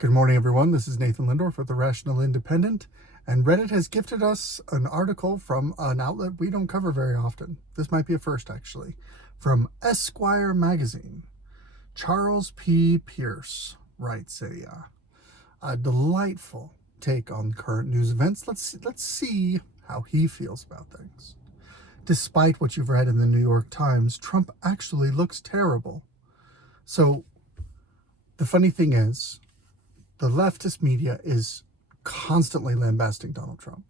Good morning, everyone. This is Nathan Lindorf with the Rational Independent, and Reddit has gifted us an article from an outlet we don't cover very often. This might be a first, actually, from Esquire magazine. Charles P. Pierce writes a delightful take on current news events. Let's see how he feels about things. Despite what you've read in the New York Times, Trump actually looks terrible. So the funny thing is, the leftist media is constantly lambasting Donald Trump,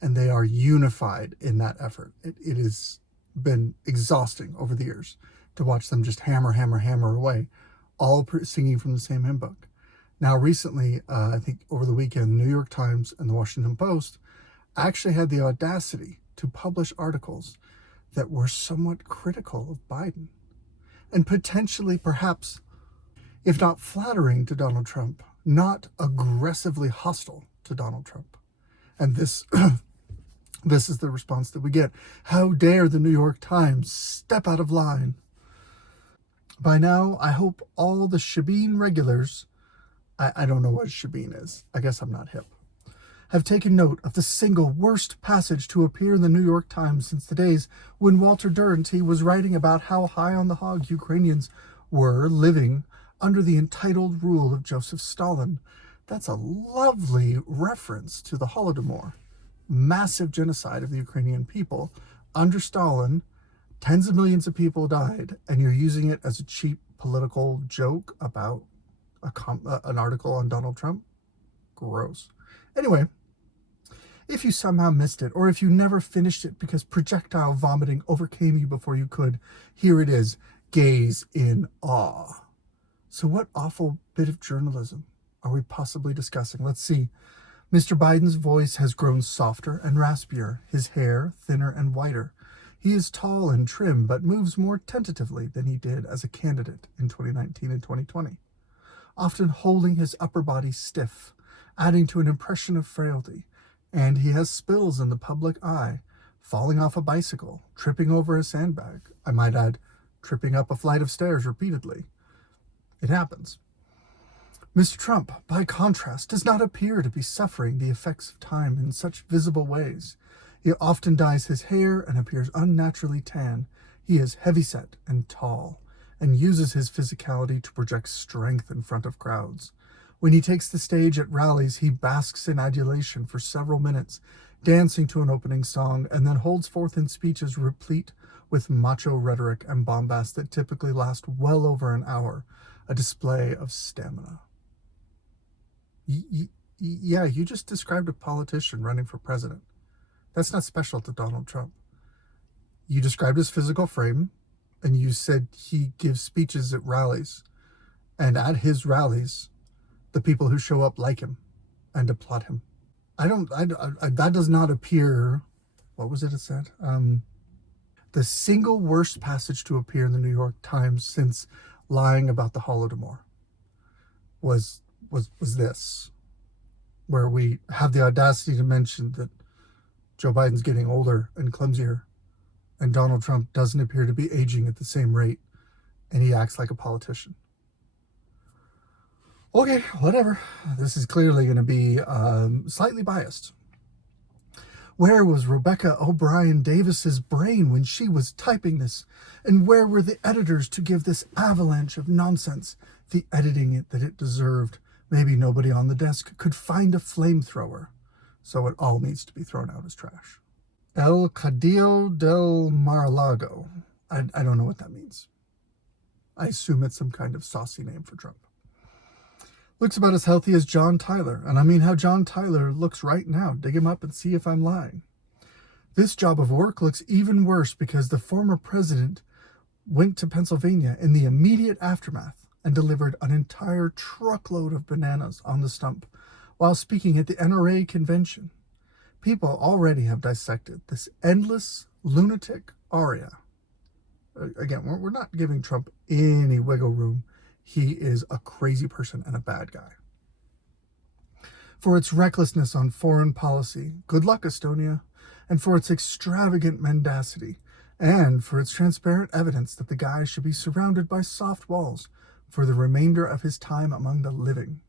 and they are unified in that effort. It has been exhausting over the years to watch them just hammer away, all singing from the same hymn book. Now, recently, I think over the weekend, the New York Times and the Washington Post actually had the audacity to publish articles that were somewhat critical of Biden and potentially, perhaps, if not flattering to Donald Trump, not aggressively hostile to Donald Trump. And this this is the response that we get. How dare the New York Times step out of line? By now, I hope all the Shebeen regulars, I don't know what Shebeen is, I guess I'm not hip, have taken note of the single worst passage to appear in the New York Times since the days when Walter Duranty was writing about how high on the hog Ukrainians were living under the entitled rule of Joseph Stalin. That's a lovely reference to the Holodomor, massive genocide of the Ukrainian people. Under Stalin, tens of millions of people died, and you're using it as a cheap political joke about an article on Donald Trump? Gross. Anyway, if you somehow missed it, or if you never finished it because projectile vomiting overcame you before you could, here it is. Gaze in awe. So what awful bit of journalism are we possibly discussing? Let's see. Mr. Biden's voice has grown softer and raspier, his hair thinner and whiter. He is tall and trim, but moves more tentatively than he did as a candidate in 2019 and 2020, often holding his upper body stiff, adding to an impression of frailty. And he has spills in the public eye, falling off a bicycle, tripping over a sandbag. I might add, tripping up a flight of stairs repeatedly. It happens. Mr. Trump, by contrast, does not appear to be suffering the effects of time in such visible ways. He often dyes his hair and appears unnaturally tan. He is heavyset and tall, and uses his physicality to project strength in front of crowds. When he takes the stage at rallies, he basks in adulation for several minutes, dancing to an opening song, and then holds forth in speeches replete with macho rhetoric and bombast that typically last well over an hour, a display of stamina. Yeah, you just described a politician running for president. That's not special to Donald Trump. You described his physical frame, and you said he gives speeches at rallies. And at his rallies, the people who show up like him and applaud him. That does not appear, what was it said? The single worst passage to appear in the New York Times since lying about the Holodomor was this, where we have the audacity to mention that Joe Biden's getting older and clumsier, and Donald Trump doesn't appear to be aging at the same rate, and he acts like a politician. Okay, whatever. This is clearly going to be slightly biased. Where was Rebecca O'Brien Davis's brain when she was typing this? And where were the editors to give this avalanche of nonsense the editing it that it deserved? Maybe nobody on the desk could find a flamethrower, so it all needs to be thrown out as trash. El Cadillo del Mar-a-Lago. I don't know what that means. I assume it's some kind of saucy name for Trump. Looks about as healthy as John Tyler, and I mean how John Tyler looks right now. Dig him up and see if I'm lying. This job of work looks even worse because the former president went to Pennsylvania in the immediate aftermath and delivered an entire truckload of bananas on the stump while speaking at the NRA convention. People already have dissected this endless lunatic aria. Again, we're not giving Trump any wiggle room. He is a crazy person and a bad guy. For its recklessness on foreign policy, good luck, Estonia, and for its extravagant mendacity, and for its transparent evidence that the guy should be surrounded by soft walls for the remainder of his time among the living.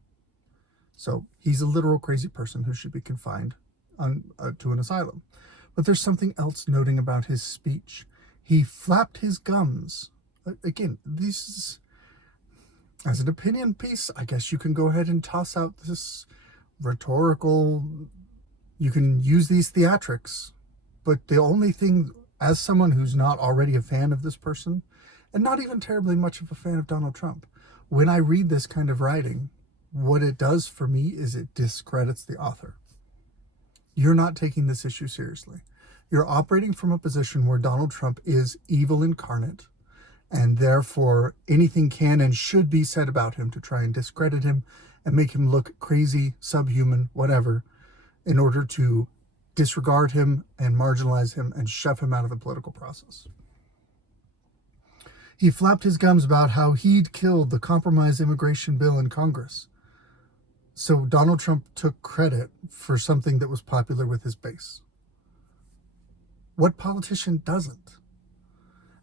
So he's a literal crazy person who should be confined to an asylum. But there's something else noting about his speech. He flapped his gums. Again, this is, as an opinion piece, I guess you can go ahead and toss out this rhetorical, you can use these theatrics. But the only thing, as someone who's not already a fan of this person, and not even terribly much of a fan of Donald Trump, when I read this kind of writing, what it does for me is it discredits the author. You're not taking this issue seriously. You're operating from a position where Donald Trump is evil incarnate, and therefore anything can and should be said about him to try and discredit him and make him look crazy, subhuman, whatever, in order to disregard him and marginalize him and shove him out of the political process. He flapped his gums about how he'd killed the compromise immigration bill in Congress. So Donald Trump took credit for something that was popular with his base. What politician doesn't?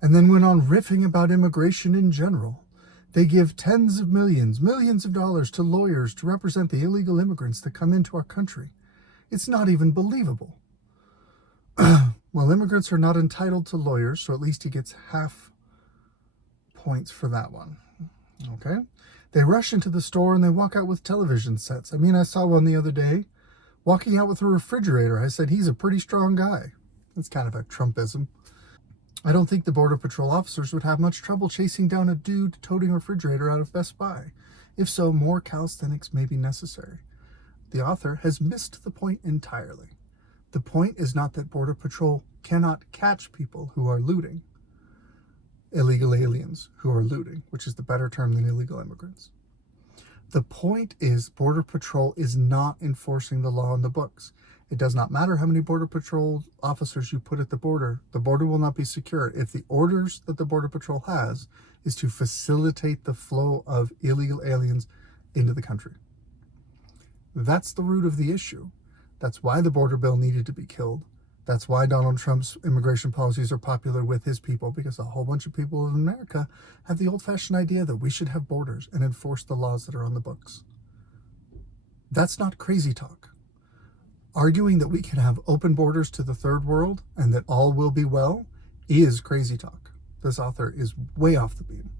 And then went on riffing about immigration in general. They give tens of millions of dollars to lawyers to represent the illegal immigrants that come into our country. It's not even believable. Well, immigrants are not entitled to lawyers, so at least he gets half points for that one. Okay? They rush into the store and they walk out with television sets. I mean, I saw one the other day walking out with a refrigerator. I said, he's a pretty strong guy. That's kind of a Trumpism. I don't think the Border Patrol officers would have much trouble chasing down a dude toting a refrigerator out of Best Buy. If so, more calisthenics may be necessary. The author has missed the point entirely. The point is not that Border Patrol cannot catch people who are looting. Illegal aliens who are looting, which is the better term than illegal immigrants. The point is Border Patrol is not enforcing the law in the books. It does not matter how many Border Patrol officers you put at the border will not be secure if the orders that the Border Patrol has is to facilitate the flow of illegal aliens into the country. That's the root of the issue. That's why the border bill needed to be killed. That's why Donald Trump's immigration policies are popular with his people, because a whole bunch of people in America have the old-fashioned idea that we should have borders and enforce the laws that are on the books. That's not crazy talk. Arguing that we can have open borders to the third world and that all will be well is crazy talk. This author is way off the beam.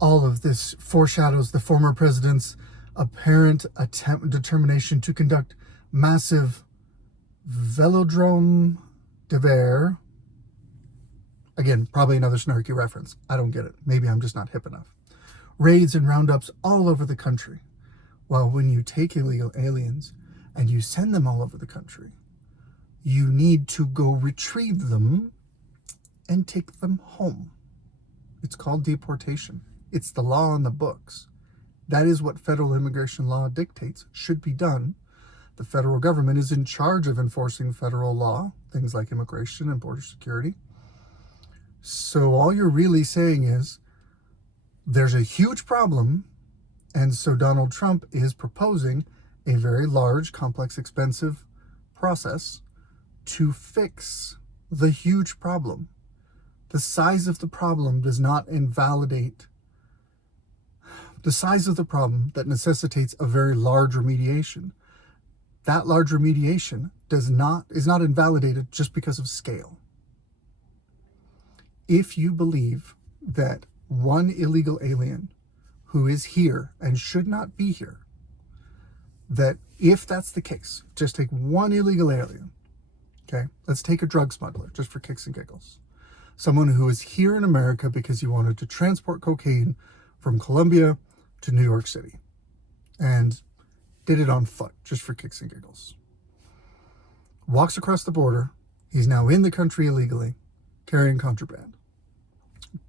All of this foreshadows the former president's apparent determination to conduct massive velodrome there. Again, probably another snarky reference. I don't get it. Maybe I'm just not hip enough. Raids and roundups all over the country. Well, when you take illegal aliens and you send them all over the country, you need to go retrieve them and take them home. It's called deportation. It's the law on the books. That is what federal immigration law dictates should be done. The federal government is in charge of enforcing federal law, things like immigration and border security. So all you're really saying is there's a huge problem, and so Donald Trump is proposing a very large, complex, expensive process to fix the huge problem. The size of the problem does not invalidate the size of the problem that necessitates a very large remediation. That large remediation is not invalidated just because of scale. If you believe that one illegal alien who is here and should not be here, that if that's the case, just take one illegal alien, okay? Let's take a drug smuggler, just for kicks and giggles. Someone who is here in America because he wanted to transport cocaine from Colombia to New York City and did it on foot, just for kicks and giggles. Walks across the border. He's now in the country illegally, carrying contraband.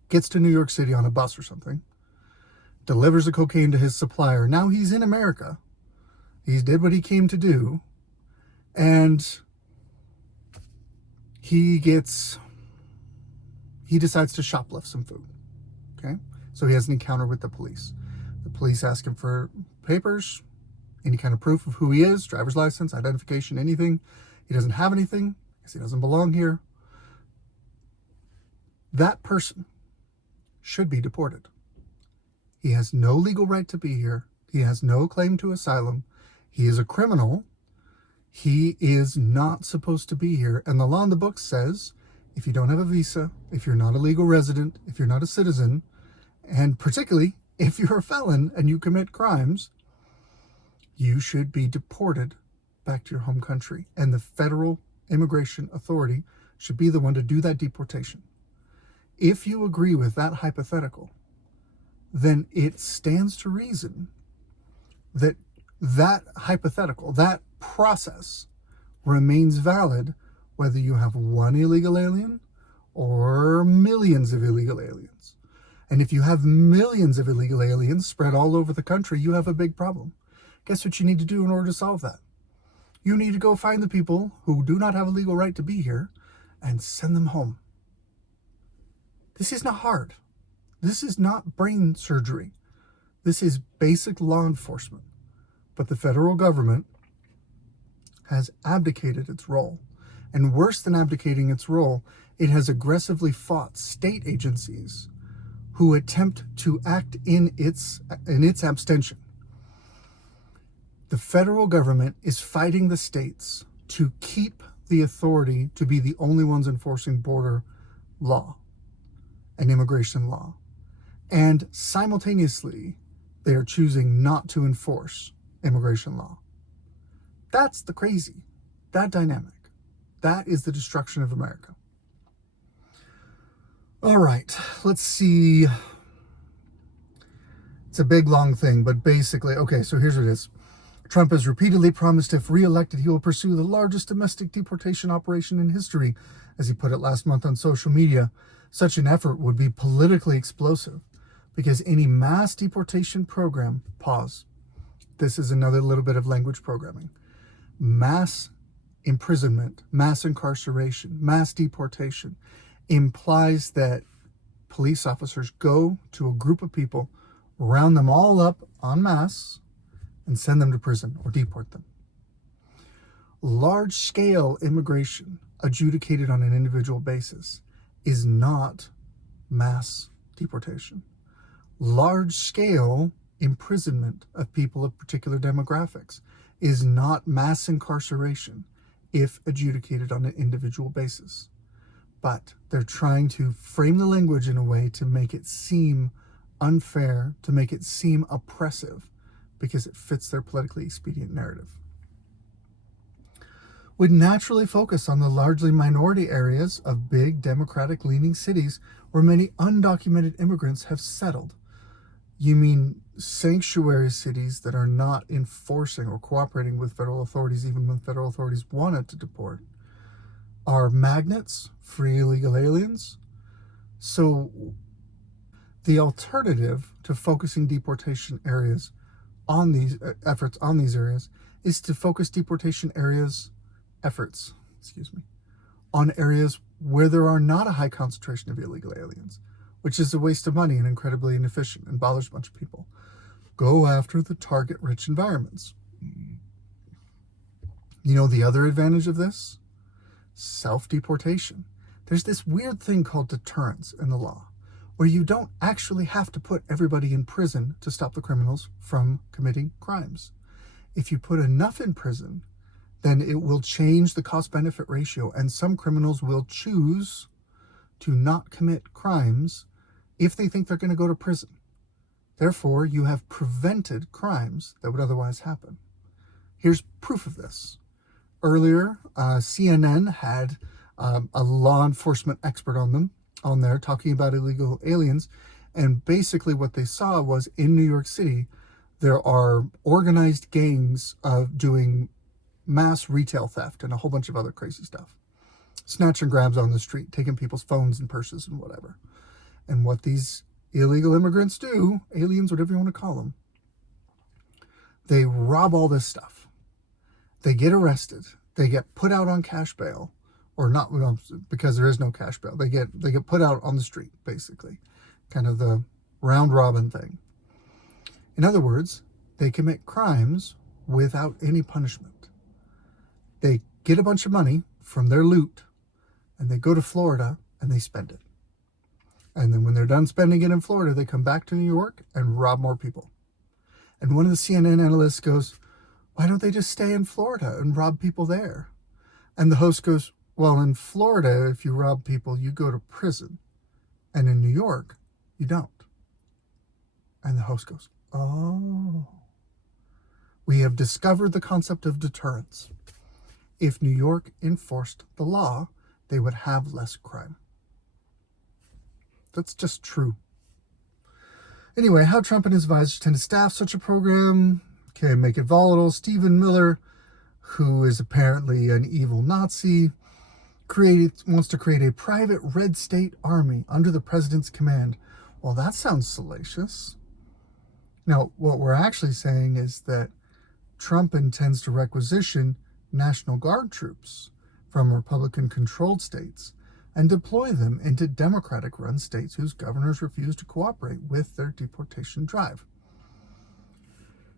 Gets to New York City on a bus or something. Delivers the cocaine to his supplier. Now he's in America. He did what he came to do. And he decides to shoplift some food. Okay? So he has an encounter with the police. The police ask him for papers, any kind of proof of who he is, driver's license, identification, anything. He doesn't have anything because he doesn't belong here. That person should be deported. He has no legal right to be here. He has no claim to asylum. He is a criminal. He is not supposed to be here. And the law in the book says, if you don't have a visa, if you're not a legal resident, if you're not a citizen, and particularly if you're a felon and you commit crimes, you should be deported back to your home country. And the federal immigration authority should be the one to do that deportation. If you agree with that hypothetical, then it stands to reason that that hypothetical, that process remains valid whether you have one illegal alien or millions of illegal aliens. And if you have millions of illegal aliens spread all over the country, you have a big problem. Guess what you need to do in order to solve that? You need to go find the people who do not have a legal right to be here and send them home. This is not hard. This is not brain surgery. This is basic law enforcement. But the federal government has abdicated its role. And worse than abdicating its role, it has aggressively fought state agencies who attempt to act in its abstention. The federal government is fighting the states to keep the authority to be the only ones enforcing border law and immigration law. And simultaneously, they are choosing not to enforce immigration law. That's the crazy, that dynamic. That is the destruction of America. All right, let's see. It's a big, long thing, but basically, okay, so here's what it is. Trump has repeatedly promised if re-elected, he will pursue the largest domestic deportation operation in history, as he put it last month on social media. Such an effort would be politically explosive because any mass deportation program, pause. This is another little bit of language programming. Mass imprisonment, mass incarceration, mass deportation implies that police officers go to a group of people, round them all up en masse, and send them to prison or deport them. Large-scale immigration adjudicated on an individual basis is not mass deportation. Large-scale imprisonment of people of particular demographics is not mass incarceration if adjudicated on an individual basis. But they're trying to frame the language in a way to make it seem unfair, to make it seem oppressive, because it fits their politically expedient narrative. Would naturally focus on the largely minority areas of big democratic-leaning cities where many undocumented immigrants have settled. You mean sanctuary cities that are not enforcing or cooperating with federal authorities, even when federal authorities wanted to deport, are magnets for illegal aliens? So the alternative to focusing deportation areas on these efforts on these areas is to focus deportation efforts on areas where there are not a high concentration of illegal aliens, which is a waste of money and incredibly inefficient and bothers a bunch of people. Go after the target-rich environments. You know the other advantage of this? Self-deportation. There's this weird thing called deterrence in the law, where you don't actually have to put everybody in prison to stop the criminals from committing crimes. If you put enough in prison, then it will change the cost-benefit ratio, and some criminals will choose to not commit crimes if they think they're going to go to prison. Therefore, you have prevented crimes that would otherwise happen. Here's proof of this. Earlier, CNN had a law enforcement expert on there talking about illegal aliens, and basically what they saw was in New York City, there are organized gangs of doing mass retail theft and a whole bunch of other crazy stuff. Snatch and grabs on the street, taking people's phones and purses and whatever. And what these illegal immigrants do, aliens, whatever you want to call them, they rob all this stuff. They get arrested. They get put out on cash bail, or not, because there is no cash bail. They get put out on the street, basically, kind of the round robin thing. In other words, they commit crimes without any punishment. They get a bunch of money from their loot, and they go to Florida and they spend it. And then when they're done spending it in Florida, they come back to New York and rob more people. And one of the CNN analysts goes, why don't they just stay in Florida and rob people there? And the host goes, well, in Florida, if you rob people, you go to prison. And in New York, you don't. And the host goes, oh. We have discovered the concept of deterrence. If New York enforced the law, they would have less crime. That's just true. Anyway, how Trump and his advisors tend to staff such a program. Okay, make it volatile. Stephen Miller, who is apparently an evil Nazi, wants to create a private red state army under the president's command. Well, that sounds salacious. Now, what we're actually saying is that Trump intends to requisition National Guard troops from Republican-controlled states and deploy them into Democratic-run states whose governors refuse to cooperate with their deportation drive.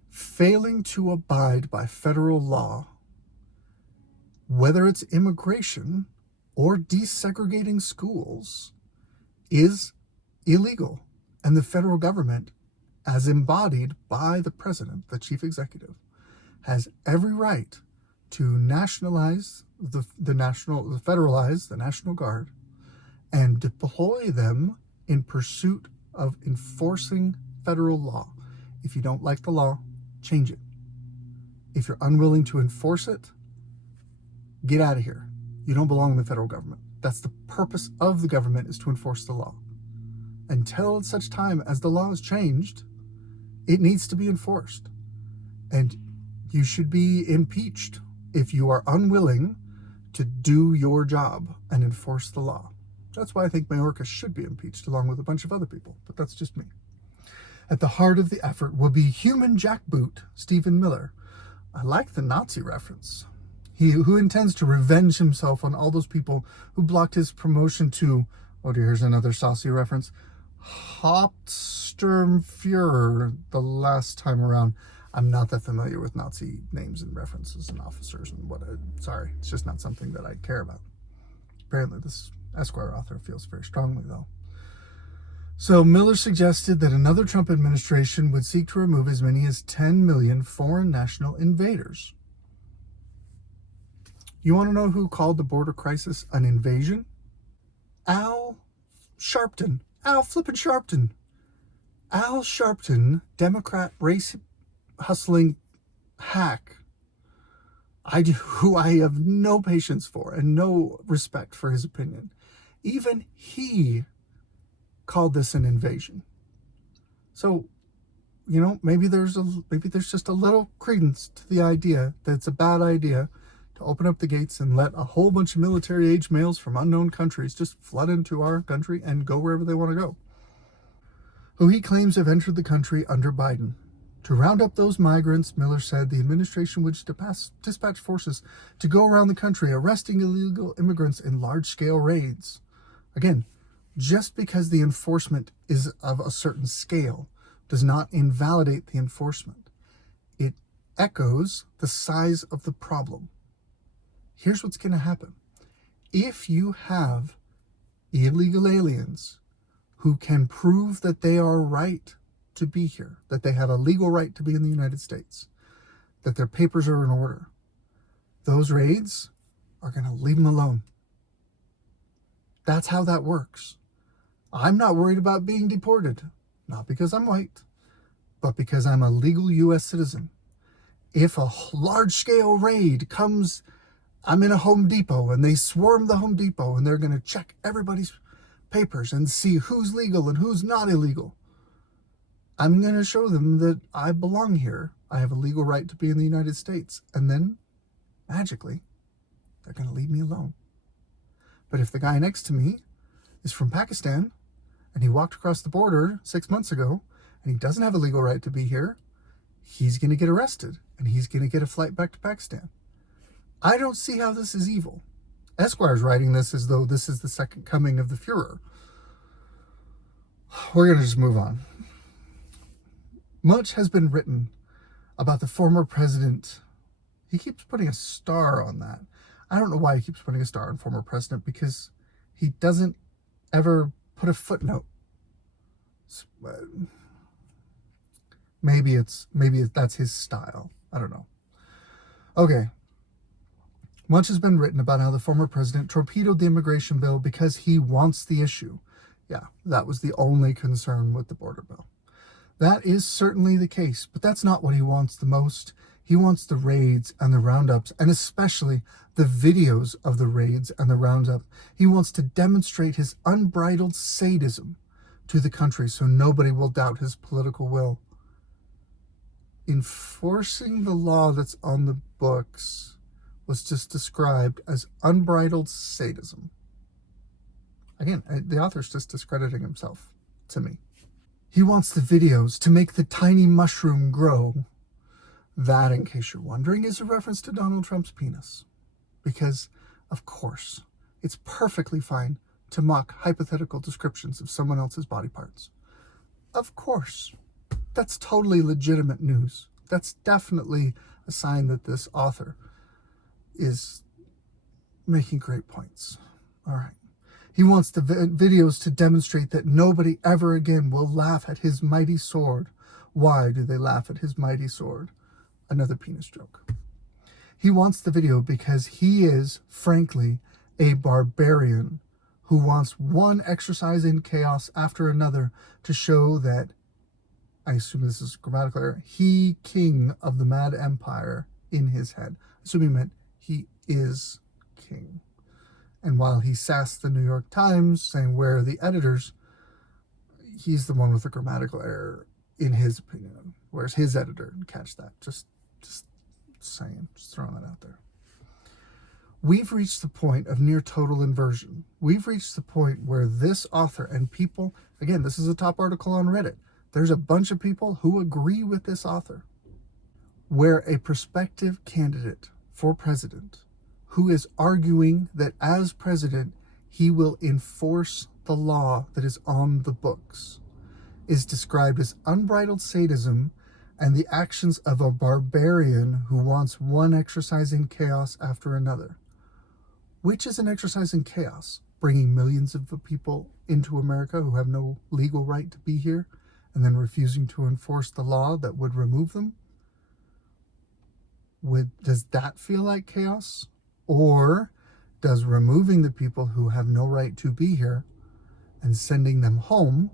Failing to abide by federal law, whether it's immigration or desegregating schools, is illegal. And the federal government, as embodied by the president, the chief executive, has every right to nationalize federalize the National Guard and deploy them in pursuit of enforcing federal law. If you don't like the law, change it. If you're unwilling to enforce it, get out of here. You don't belong in the federal government. That's the purpose of the government, is to enforce the law. Until such time as the law is changed, it needs to be enforced. And you should be impeached if you are unwilling to do your job and enforce the law. That's why I think Mayorkas should be impeached, along with a bunch of other people, but that's just me. At the heart of the effort will be human jackboot Stephen Miller. I like the Nazi reference. Who intends to revenge himself on all those people who blocked his promotion to, here's another saucy reference, Hauptsturmführer the last time around. I'm not that familiar with Nazi names and references and officers and sorry, it's just not something that I care about. Apparently this Esquire author feels very strongly, though. So Miller suggested that another Trump administration would seek to remove as many as 10 million foreign national invaders. You want to know who called the border crisis an invasion? Al Sharpton. Al flippin' Sharpton. Al Sharpton, Democrat race hustling hack, who I have no patience for and no respect for his opinion. Even he called this an invasion. So, maybe there's just a little credence to the idea that it's a bad idea to open up the gates and let a whole bunch of military-age males from unknown countries just flood into our country and go wherever they want to go. Who he claims have entered the country under Biden. To round up those migrants, Miller said the administration would dispatch forces to go around the country arresting illegal immigrants in large-scale raids. Again, just because the enforcement is of a certain scale does not invalidate the enforcement. It echoes the size of the problem. Here's what's going to happen. If you have illegal aliens who can prove that they are right to be here, that they have a legal right to be in the United States, that their papers are in order, those raids are going to leave them alone. That's how that works. I'm not worried about being deported, not because I'm white, but because I'm a legal U.S. citizen. If a large-scale raid comes, I'm in a Home Depot and they swarm the Home Depot and they're going to check everybody's papers and see who's legal and who's not illegal. I'm going to show them that I belong here. I have a legal right to be in the United States. And then, magically, they're going to leave me alone. But if the guy next to me is from Pakistan and he walked across the border 6 months ago and he doesn't have a legal right to be here, he's going to get arrested and he's going to get a flight back to Pakistan. I don't see how this is evil. Esquire's writing this as though this is the second coming of the Fuhrer. We're going to just move on. Much has been written about the former president. He keeps putting a star on that. I don't know why he keeps putting a star on former president, because he doesn't ever put a footnote. Maybe that's his style. I don't know. Okay. Much has been written about how the former president torpedoed the immigration bill because he wants the issue. Yeah, that was the only concern with the border bill. That is certainly the case, but that's not what he wants the most. He wants the raids and the roundups, and especially the videos of the raids and the roundup. He wants to demonstrate his unbridled sadism to the country so nobody will doubt his political will. Enforcing the law that's on the books was just described as unbridled sadism. Again, the author's just discrediting himself to me. He wants the videos to make the tiny mushroom grow. That, in case you're wondering, is a reference to Donald Trump's penis. Because, of course, it's perfectly fine to mock hypothetical descriptions of someone else's body parts. Of course. That's totally legitimate news. That's definitely a sign that this author is making great points. All right. He wants the videos to demonstrate that nobody ever again will laugh at his mighty sword. Why do they laugh at his mighty sword? Another penis joke. He wants the video because he is, frankly, a barbarian who wants one exercise in chaos after another to show that, I assume this is grammatical error, he king of the mad empire in his head. I assume he meant he is king. And while he sassed the New York Times saying, where are the editors? He's the one with the grammatical error in his opinion. Where's his editor? Catch that. Just saying. Just throwing that out there. We've reached the point of near total inversion. We've reached the point where this author and people, again, this is a top article on Reddit. There's a bunch of people who agree with this author. Where a prospective candidate for president who is arguing that as president, he will enforce the law that is on the books, is described as unbridled sadism and the actions of a barbarian who wants one exercise in chaos after another. Which is an exercise in chaos? Bringing millions of people into America who have no legal right to be here and then refusing to enforce the law that would remove them? Does that feel like chaos? Or does removing the people who have no right to be here and sending them home,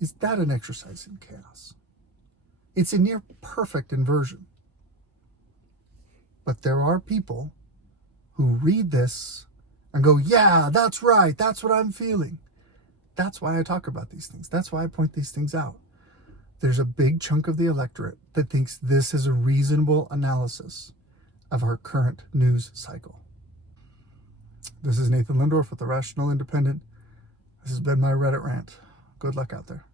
is that an exercise in chaos? It's a near perfect inversion. But there are people who read this and go, yeah, that's right, that's what I'm feeling. That's why I talk about these things. That's why I point these things out. There's a big chunk of the electorate that thinks this is a reasonable analysis of our current news cycle. This is Nathan Lindorf with The Rational Independent. This has been my Reddit rant. Good luck out there.